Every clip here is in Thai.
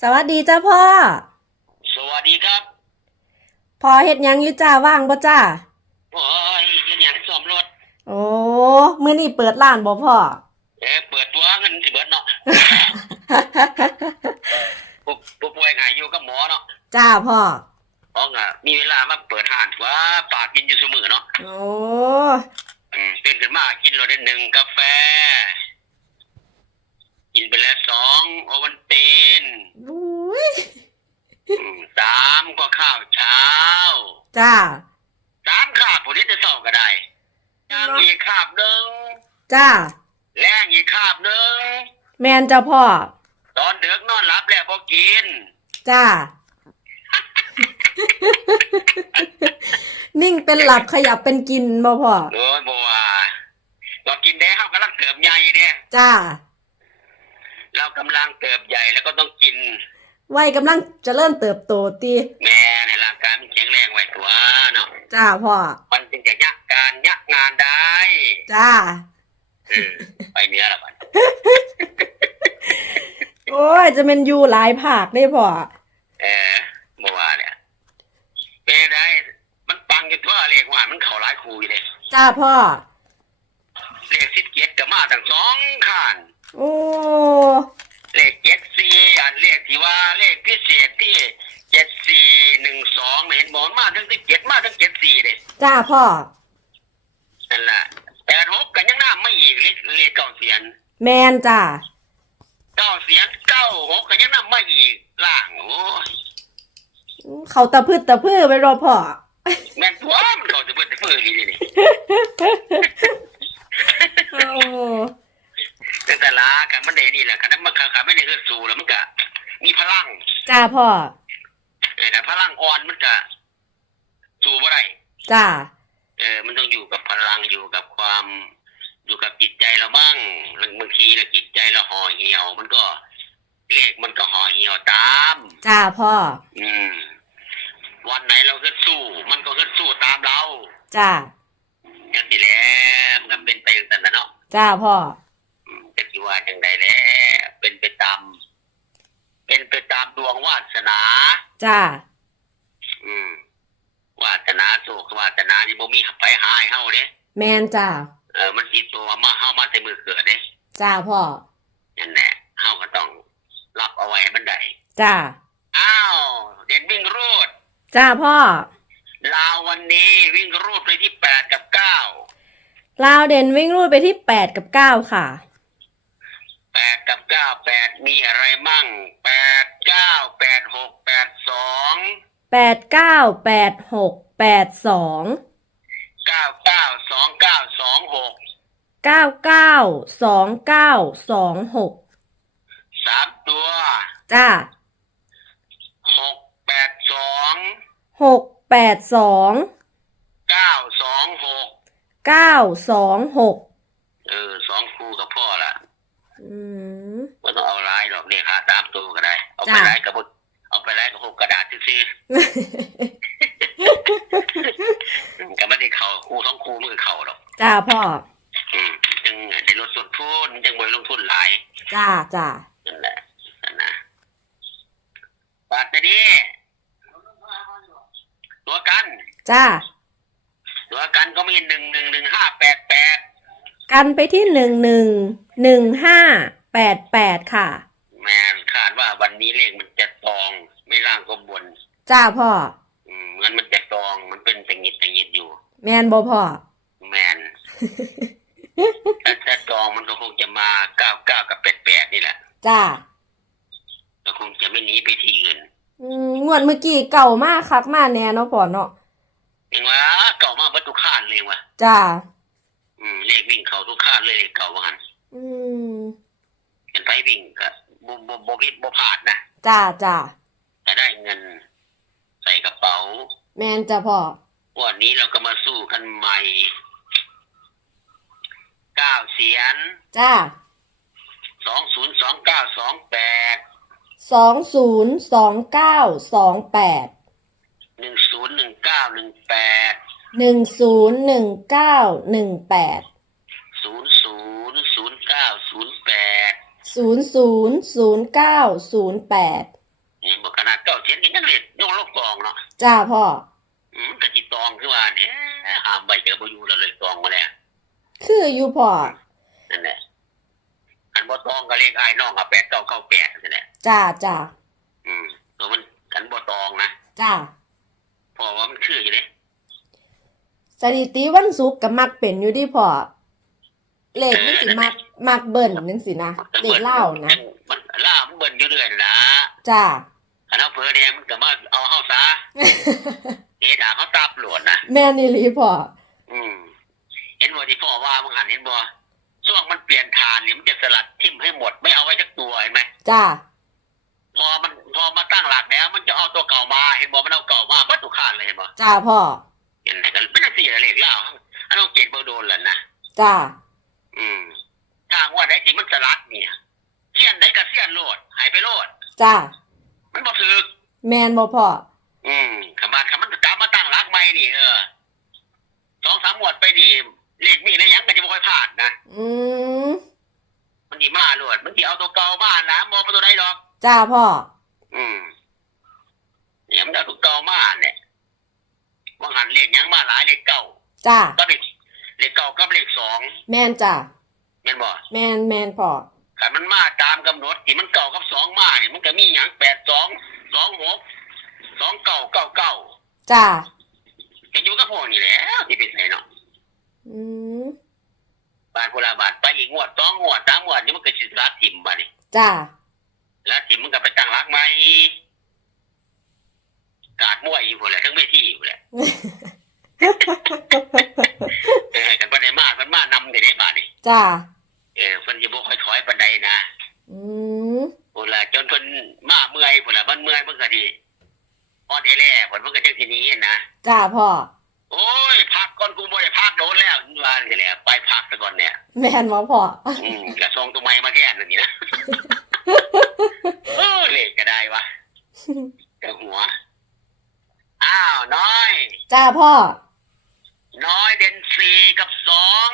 สวัสดีจ้าพ่อ สวัสดีครับพ่อเฮ็ดหยังอยู่จ้าว่างบ่จ้าโอ้ยเป็นอย่างซ่อมรถโอ้มื้อนี้เปิดร้านบ่พ่อ เอ๊ะเปิดตัวเงินสิเบิดเนาะผู้ผู้ป่วยไงอยู่กับหมอเนาะจ้าพ่ออ๋องอะมีเวลามาเปิดห้านว่าปากกินอยู่เสมอเนาะโอ้อืมตื่นขึ้นมากินโรได้หนึ่งกาแฟกินไป แล้วสองโอวันตินอุ้ยอืมสามก็ข้าวเช้าจ้า สามคาบผู้นี้จะเศร้าก็ได้ย่างอีกคาบหนึ่งจ้า แรงอีกคาบหนึ่งแมนจ้าพ่อ ตอนเด็กนอนหลับแล้วพอกิน จ้า นิ่งเป็นหลับขยับเป็นกินบ่พ่อโอ้ยบัวเรากินได้เฮากำลังเติบใหญ่เนี่ยจ้า เรากำลังเติบใหญ่แล้วก็ต้องกิน วัยกำลังเจะเริ่มเติบโตตีแม่ในร่างกายมันแข็งแรงไว้ตัวเนาะจ้าพ่อ มันจึงจะยักการยักงานได้จ้า เออไปเนื้อละมันโอ้ย จะเป็นอยู่หลายภาคได้พ่อ เออบัวเนี่ยเป็นไงมันปังอยู่ตัวเลขว่ามันเข่าหลายคูอยู่เลยจ้าพ่อเลขสิบเจ็ดก็มาทั้งสองขัน โอ้เลขเจ็ดสี่อันเลขที่ว่าเลขพิเศษที่เจ็ดสี่หนึ่งสองเห็นบอลมาทั้งสิบเจ็ดมาทั้งเจ็ดสี่เลยจ้าพ่อนั่นแหละแปดหกกันยังหน้าไม่อีกเลขเลขเก้าเสียนแมนจ้าเก้าเสียนเก้าหกกันยังหน้าไม่อีกล่างโอ้ยเขาตะพืดตะพือไปรอพ่อแม่นตัวมันเขาจะเปิดจะเปิดนี่นี่ โอ้ แต่แต่ละกันมันเดนี่แหละกันนั้นมันขาไม่ได้เกิดสู่แล้วมันก็มีพ ลังจ้าพ่อเออแต่พลังอ่อนมันจะสู่บ่ได้จ้าเออมันต้องอยู่กับพลังอยู่กับความอยู่กับจิตใจเราบ้างบางทีเราจิตใจเราห่อเหี่ยว มันก็เลขมันก็ห่อเหี่ยวตามจ้าพ่อ อืม วันไหนเราขึ้นสู้ มันก็ขึ้นสู้ตามเราจ้าอย่างที่แล้วมันเป็นไปอย่างนั้นนะเนาะจ้าพ่อ อืมจะที่ว่าอย่างใดแล้วเป็นไปตาม เป็นไปตามดวงวาสนา จ้า อืมวาสนาโศกวาสนานี่บ่มีไปหาให้เฮาเด้แมนจ้า เออมันติดตัวมาเฮามาแต่มือเกิดเด้จ้าพ่อ นั่นแหละเฮาก็ต้องรับเอาไว้ให้มันได้จ้า อ้าวเด่นวิ่งรูดจ้าพ่อ ลาววันนี้วิ่งรูดไปที่แปดกับเก้าลาวเด่นวิ่งรูดไปที่แปดกับเก้าค่ะ แปดกับเก้าแปดมีอะไรมั่งแปดเก้าแปดหกแปดสองแปดเก้าแปดหกแปดสองเก้าเก้าสองเก้าสองหกเก้าเก้าสองเก้าสองหกสามตัวจ้าหกแปดสองหกแปดสองเก้าสองหกเก้าสองหกเออสองคู่กับพ่อละ อืมมันต้องเอาลายดอกเนี่ยหาสามตัวก็ได้ เอาไปจ้ะลายกับเอาไปลายกับหกกระดาษซื้อๆก็ไม่ได้เข่าคู่สองคู่มือเข่าหรอกจ้าพ่ออืมจึงได้ลดส่วนทุนจึงบริลงทุนหลายจ้าจ้านั่นแหละนั่นนะบาทนี้ตัวกันจ้าตัวกันก็มีหนึ่งหนึ่งหนึ่งห้าแปดแปดกันไปที่หนึ่งหนึ่ง หนึ่งห้าแปดแปดค่ะ แม่นคาดว่าวันนี้เลขมันจะตอง ไม่ล่างก็บนจ้าพ่อ อืมมันมันจะตองมันเป็นตะหงิดตะหงิดอยู่ แมนบ่พ่อ แมนถ้าถ้าตองมันก็คงจะมาเก้าเก้ากับแปดแปดนี่แหละจ้าก็คงจะไม่หนีไปที่อื่นอืมงวดเมื่อกี้เก่ามากคักมากแน่เนาะพ่อเนาะยังว่าเก่ามาบัตทุกข้านเลยว่ะจ้าอืมเลขวิ่งเขาทุกข้านเลยเลขเก่าว่าหัน อืมเห็นไปวิ่งก็บ่บ่บ่ผิดบ่พลาดนะจ้าจ้าถ้าได้เงิน ใส่กระเป๋าแมนจ้าพ่อ วันนี้เราก็มาสู้กันใหม่เก้าเสียนจ้าสองศูนย์สองเก้าสองแปดสองศูนย์สองเก้าสองแปดหนึ่งศูนย์หนึ่งเก้าหนึ่งแปดหนึ่งศูนย์หนึ่งเก้าหนึ่งแปดศูนย์ศูนย์ ศูนย์เก้าศูนย์แปดศูนย์ศูนย์ศูนย์เก้าศูนย์แปดนี่บอกขนาดเก้าเสียนกันยังเล็ดยกลกตองเนาะจ้าพ่ออืมกะจิตองคือว่าเนี่ยหามใบเจอบ่อยู่แล้วเลยตองมาแล้วคืออยู่พ่อนั่นแหละอันบ่ตองก็เรียกไอ้ายน้องกับแปดเก้าเก้าแปดนั่นแหละจ้าจ้าอืมตัวมันกันบ่ตองนะจ้าเพราะว่ามันคืออยู่นี่สถิติวันศุกร์กับมักเป็นอยู่ที่พ่อเลขมันสิมัก มักเบิ่นจังสินะเลขเล่านะมันเล่ามันเบิ่นอยู่เรื่อยนั่นล่ะจ้าคันเอาเผลอเนี่ยมันก็มาเอาเฮาซะเฮ็ดอะเขาตับโหลดนะแม่นี่ลีพ่ออืมเห็นบ่ที่พ่อว่ามึงหันเห็นบ่ช่วงมันเปลี่ยนทานนี่มันจะสลัดทิ่มให้หมดไม่เอาไว้สักตัวเห็นไหมจ้าพอมันพอมาตั้งหลักแล้ว มันจะเอาตัวเก่ามาเห็นบ่มันเอาเก่ามาปัดทุกขานเลยเห็นบ่จ้าพ่อเห็นไหมกันเป็นสี่เหล็กแล้วอันต้องเกตเบอร์โดนแหละนะจ้าอืมทางว่า ไหนที่มันสลัดเนี่ยเสี้ยนไหนก็เสี้ยนโลดหายไปโลด จ้า มันบ่ถึกแมนบ่พ่อ อืมขบานคำมันกลับมาตั้งหลักใหม่นี่เออสองสามหมวดไปดีเลขมีอะไรยังก็จะบ่ค่อยพลาดนะอืมมันดีมาโลดมันดีเอาตัวเก่ามานะมองไปตัวไหนดอก จ้าพ่อ อืมเนี่ยมันเอาตัวเก่ามาเนี่ยว่าหันเลขยังมาหลายเลขเก้าจ้าก็เลขเลขเก้ากับเลขสอง แมนจ้า แม่นบ่แมนแมนพ่อขันมันมาตามกำหนดที่มันเก่ากับสองมาเนี่ยมันก็มีอย่างแปดสองสองหกสองเก้าเก้าเก้าจ้าจะอยู่กับพวกนี่แหละที่เป็นไงเนาะอืมบาทพลาบาทไปอีกงวดสองงวดสามงวดนี่มันก็สิรัดถิ่มบาดนี่จ้าแล้วถิ่มมันก็ไปตั้งรักไหมกาดมวยอยู่พวกแหละทั้งเวทีอยู่แหละ เออกันปันไดมามันมานำเดี๋ยวนี้บาดนี่ จ้าเออเพิ่นจะบ่ค่อยถอยปันใดนะอืมพวกละจนเพิ่นมาเมื่อยพวกละมันเมื่อยมันก็ดีอ่อนแอแล่ผลมันก็จังทีนี้นะจ้าพ่อ โอ้ยพักก่อนกูบ่ได้พักโดนแล้วว่านี่แหละไปพักซะก่อนเนี่ย แมนบ่พ่อ อืมกระทรงตัวใหม่มาแค่นั้นนี่นะ เออเลขก็ได้วะกระหัว อ้าวน้อย จ้าพ่อ น้อยเด่นสี่กับสอง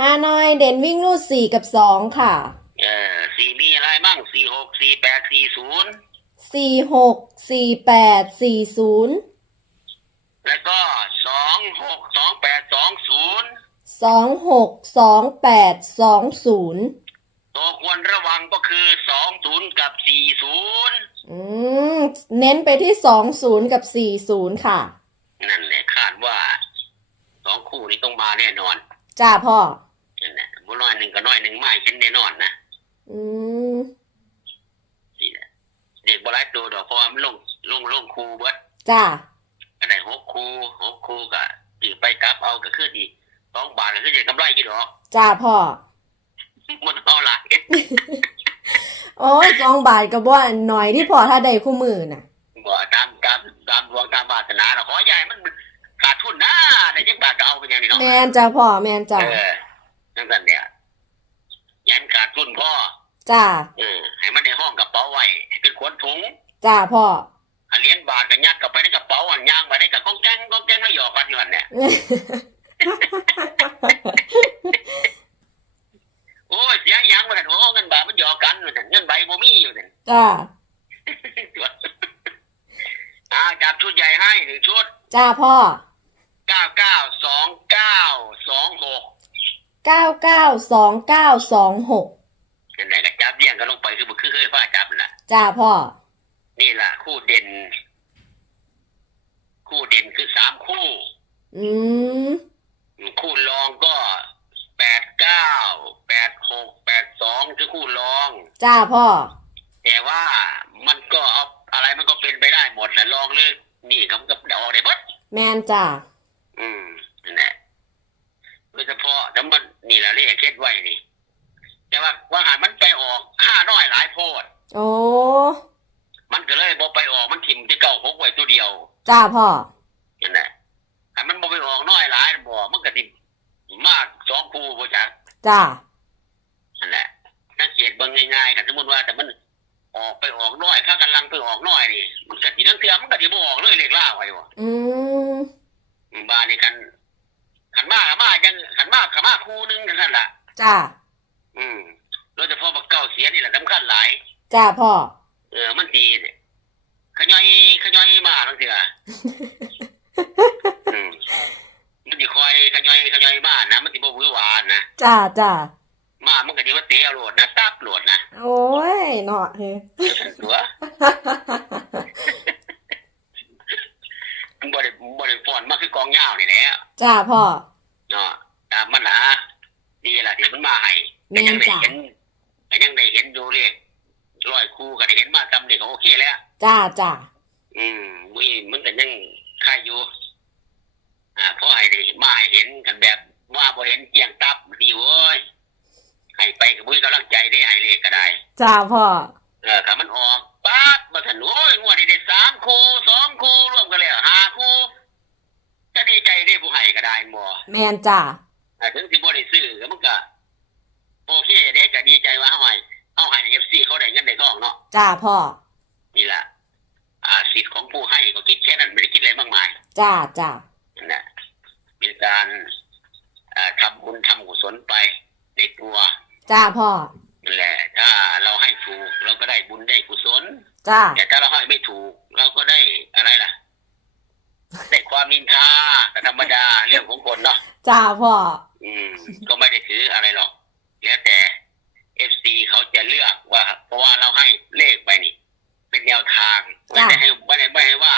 ฮานอยเด่นวิ่งรูดสี่กับสองค่ะเออสี่มีอะไรมั่งสี่หกสี่แปดสี่ศูนย์สี่หกสี่แปดสี่ศูนย์แล้วก็สองหกสองแปดสองศูนย์สองหกสองแปดสองศูนย์ตัวควรระวังก็คือสองศูนย์กับสี่ศูนย์อืมเน้นไปที่สองศูนย์กับสี่ศูนย์ค่ะ นั่นแหละคาดว่าสองคู่นี้ต้องมาแน่นอน จ้าพ่อนั่นแหละ บุน้อยหนึ่งกับน้อยหนึ่งไม่เห็นแน่นอนนะอืมนี่แหละเด็กบหลายตัวดอกเพราะว่ามันลงลงลงครูเบิดจ้าก็ได้หกครูหกครูก็ตีไปกลับเอาก็คือดีสองบาทก็คือจะกำไรกี่ดอกจ้าพ่อมันเอาหลายโอ้ยสองบาทกับว่าหน่อยที่พอถ้าได้คู่มือน่ะบ่ตามตามตามดวงตามบาสนาเราขอใหญ่มันขาดทุนนะแต่ยังบาทก็เอาไปอย่างนี้เนาะแมนจ้าพ่อแมนจ้าเออนั่นกันเนี่ยยันขาดทุนพ่อ จ้าเออให้มันในห้องกระเป๋าไว้ให้เป็นขวนถุงจ้าพ่ออันเลี้ยงบาทกับยัดกับไปในกระเป๋าอันย่างไปในกับก้องแจ้งก้องแจ้งแล้วหยอกกันอยู่นั่นเนี่ยโอ้ยเสียงหยังมาแต่โอ้เงินบาทมันหยอกกันอยู่นั่นเงินใบบ่มีอยู่นั่นจ้าอ่าจับชุดใหญ่ให้หนึ่งชุดจ้าพ่อเก้าเก้าสองเก้าสองหกเก้าเก้าสองเก้าสองหกนั่นแหละ ก็จับเรียงกันลงไปคือมันคือเคยพาจับนั่นแหละจ้าพ่อ นี่แหละคู่เด่น คู่เด่นคือสามคู่ อืมคู่รองก็แปดเก้าแปดหกแปดสองคือคู่รอง จ้าพ่อ แต่ว่ามันก็เอาอะไรมันก็เป็นไปได้หมดแหละลองเลือกนี่เขาก็เดาได้หมดแมนจ้าอืมนั่นแหละโดยเฉพาะแต่มันนี่แหละเรียกเคล็ดไว้นี่ แต่ว่าว่าหารมันไปออกห้าน้อยหลายโพด โอ้มันก็เลยบอไปออกมันถิ่มที่เก้าหกไว้ตัวเดียวจ้าพ่อนั่นแหละถ้ามันบอไปออกน้อยหลายบ่มันก็ติมากสองคู่บ่จักจ้านั่นแหละสังเกตเบิ่งง่ายๆกันสมมติว่าแต่มันออกไปออกน้อยถ้ากำลังไปออกน้อยนี่มันก็สินั่งเทือมันก็สิบ่ออกเลยเลขล่าไว้บ่อืมบ้านนี่กันขันมากขันมากยังขันมากขันมากคู่หนึงนั่นแหละจ้า อืมโดยเฉพาะบักเก้าเสียนี่แหละสำคัญหลาย จ้าพ่อ เออ มันดีเนี่ยย่อยขย่อยมาทั้งเถื่ออืมมันสิคอยขย่อยขย่อยมานะมันสิบ่หวือหวานนะจ้าจ้ามามันก็สิว่าเตะเอาโลดนะตับโลดนะโอ้ยเนาะเฮ้ยตัวมันบ่ได้บ่ได้ฟ้อนมาคือกองยาวนี่แหละจ้าพ่อเนาะตามมันล่ะดีล่ะที่มันมาให้ แม่นยังได้จ้ะเห็นก็ยังได้เห็นอยู่เลยร้อยคู่ก็ได้เห็นมาจำนี่ก็โอเคแล้ว จ้าจ้าอืมวิมันก็ยังค่ายอยู่ อ่าพ่อให้ได้มาให้เห็นกันแบบ ว่าพอเห็นเกียงตับดีเว้ยให้ไปกับมุ้ยกำลังใจได้ให้เลขก็ได้ จ้าพ่อเออถ้ามันออกปั๊บมาถันโอ้ยงวดนี้ได้สามคู่สองคู่รวมกันแล้วห้าคู่จะดีใจได้ผู้ให้ก็ได้บ่แมนจ้า อ่าถึงสิบ่ได้ซื้อก็มันก็ โอเคเด้ก็ดีใจว่าเฮาให้เฮาให้ FC เขาได้เงินได้ทองเนาะจ้าพ่อ นี่ล่ะอ่าสิทธิ์ของผู้ให้ก็คิดแค่นั้นไม่ได้คิดอะไรมากมายจ้าจ้านั่นแหละเป็นการอ่าทำบุญทำกุศลไปในตัวจ้าพ่อนั่นแหละ ถ้าเราให้ถูกเราก็ได้บุญได้กุศลจ้าแต่ถ้าเราให้ไม่ถูก เราก็ได้อะไรล่ะได้ความนินทาแต่ธรรมดาเรื่องของคนเนาะจ้าพ่ออืม ก็ไม่ได้ถืออะไรหรอก แล้วแต่เอฟซีเขาจะเลือกว่า เพราะว่าเราให้เลขไปนี่ เป็นแนวทางไม่ได้ให้ไม่ได้ไม่ให้ว่า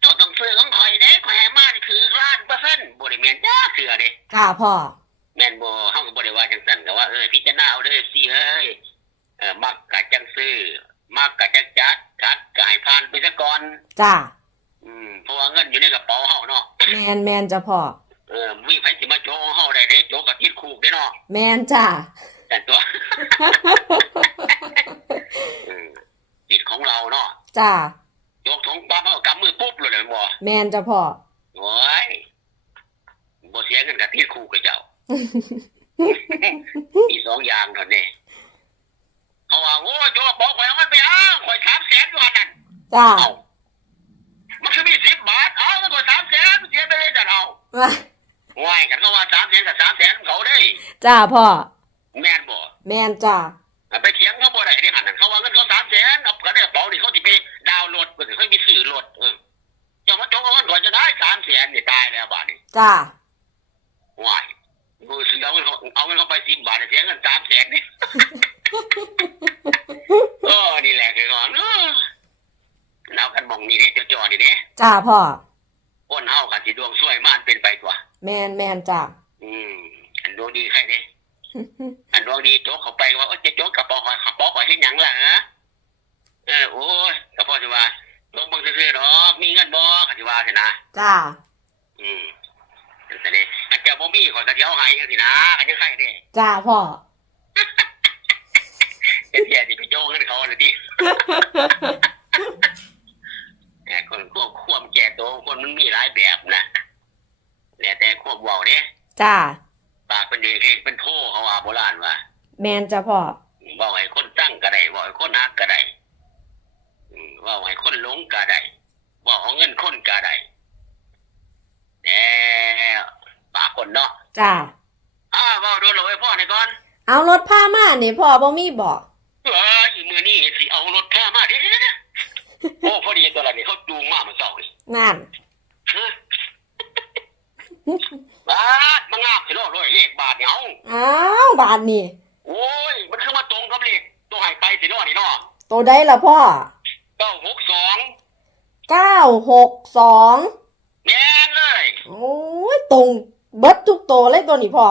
เจ้าต้องซื้อของข่อยเด้ข่อยให้มานี่คือล้านเปอร์เซ็นต์บริเวณจ้าเสือเด้จ้าพ่อแม่นบ่เฮาก็บ่ได้ว่าจังซั่นก็ว่าเออพิจารณาเอาเด้อสิเอ้ยเออมักกะจังซื้อมักกะจังจัดจัดก็ให้ผ่านไปซะก่อนจ้า อืมเพราะว่าเงินอยู่ในกระเป๋าเฮาเนาะแมนแมนจ้าพ่อ เออมีไผสิมาโจกเฮาได้เด้โจกกับติดคุกเด้เนาะแมนจ้าแต่ตัวอืมติดของเราเนาะจ้าโจกถุงปั๊บเฮากำมือปุ๊บเลยแม่นบ่แมนจ้าพ่อโอ้ยบ่เสียเงินกับติดคุกกับเจ้า มีสองอย่างเท่านี้เขาว่าโอ้ยโจกบอกข่อยเอามันไปอ้างข่อย3แสนอยู่หั่นนั่นจ้าเอามันคือมีสิบบาทเอามันก็สามแสนเสียไปเลยจัดเอา ว่ายกันก็ว่าสามแสนกับสามแสนเขาได้จ้าพ่อ แม่นบ่แมนจ้าไปเถียงเขาบ่ได้ที่หันนั่นเขาว่าเงินเขาสามแสนเอากระเป๋านี่เขาสิไปดาวน์โหลดก็สิเขามีซื้อรถเออจะมาจงเอาเงินก่อนจะได้สามแสนนี่ตายแล้วบาทนี่จ้าว่ายกูซื้อเอาเงินเขาเอาเงินเขาไปสิบบาทเสียเงินสามแสนนี่เออนี่แหละคือก่อนเออเอากันมองนี่เด้เดี๋ยวจอนี่เด้จ้าพ่อคนเฮากันสิดวงสวยมานเป็นไปตัว แมนแมนจ้าอืมอันดวงดีใครเนี่ยอันดวงดีโจ๊กเข้าไปว่าโอ้ยจะโจ๊กกระเป๋าหอยกระเป๋าหอยให้หยังล่ะฮะเออโอ้ยกระเป๋าสิว่าโจ๊กมึงซื่อๆดอกมีเงินบ่กสิว่าสินะจ้าอืมแต่นี่อันเจ้าบ่มีข่อยก็สิเอาให้จังสินะอันยังใครเนี่ยจ้าพ่อเฮ็ดแย่สิไปโยงกันเขาน่ะติแหมคนควบควบแก่ตัวคนมันมีหลายแบบนะ แล้วแต่ควบเว้าเด้จ้าปากเป็นเด็กเองเป็นโทเขาว่าโบราณว่าแมนจ้าพ่อว่าให้คนตั้งก็ได้ว่าให้คนฮักก็ได้อืมว่าให้คนหลงก็ได้ว่าเอาเงินคนก็ได้แต่ปากคนเนาะจ้าอ้าวว่าโดนเราไว้พ่อในอยก่อนเอารถผ้ามานี่พ่อบ่มีบอกเอออีมือนี่สิเอารถแท้มาเดี๋ยวเดี๋ยวเดี๋ยวโอ้พอดีตัวละนี่เขาจูงมาเมื่อเช้านี่นั่นฮะ บาทมางาบสิโลดเลยเลขบาทเนี่ยเอาอ้าวบาทนี่ โอ้ย มันคือมาตรงกับเลขตัวใหายไปสิโลดนี่เนาะตัวได้ละพ่อเก้าหกสองเก้าหกสองแม่นเลยโอ้ยตรงเบิดทุกตัวเลยตัวนี้พ่อ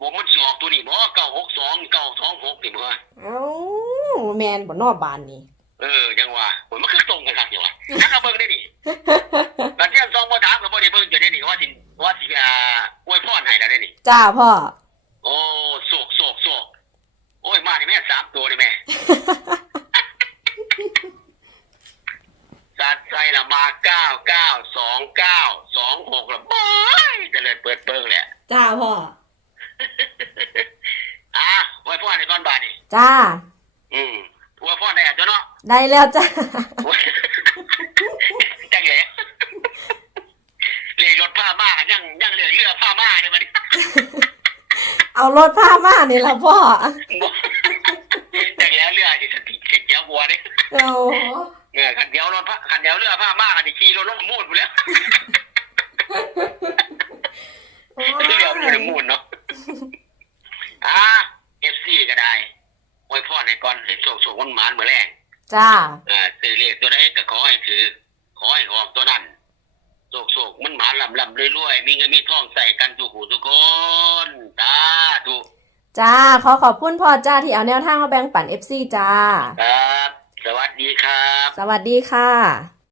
บ่มันสิออกตัวนี้บ่เก้าหกสองเก้าสองหกนี่บ่เอ้าแมนบ่นอบานนี่เออจังว่าโอ้ยมันคือตรงกันครับเดี๋ยวว่านักก็เบิ่งได้นี่บัดเที่ยงสองบ่ถามก็บ่ได้เบิ่งจะได้นี่ว่าสิ ว่าสิอ่าอวยพรให้แล้วได้นี่จ้าพ่อ โอ้โศกโศกโศกโอ้ยมานี่แม่สามตัวนี่แม่สัตว์ใจละมาเก้าเก้าสองเก้าสองหกละบอยจะเลยเปิดเปิงแหละจ้าพ่อ อะอวยพรให้ก่อนบาดนี่จ้า อืมอวยพรได้อะเจ้าเนาะได้แล้วจ้า จังเลยเลยรถผ้ามายังยัง เหลือเรือผ้ามาเนี่ยมันเอารถผ้ามานี่ละพ่อจังแล้วเรือที่สติเสร็จเจ้าบัวเนี่ยโอ้เอออขันเดียวรถพระขันเดียวเรือผ้ามากขันขี่รถรถมูดไปแล้วโอ้เดียวรถยมูดเนาะอ่าเอฟซีก็ได้โอ้ยพ่อในก่อนให้โชคโชควันหมานเมื่อแรงจ้าอ่าซื้อเลขตัวใดก็ขอให้ถือขอให้ออกตัวนั้นโชคโชค มันหมานลำลำรวยๆมีเงินมีทองใส่กันทุกหูทุกคนตาทุกจ้า ขอขอบคุณพ่อจ้าที่เอาแนวทางมาแบ่งปัน FC จ้า ครับ สวัสดีครับ สวัสดีค่ะ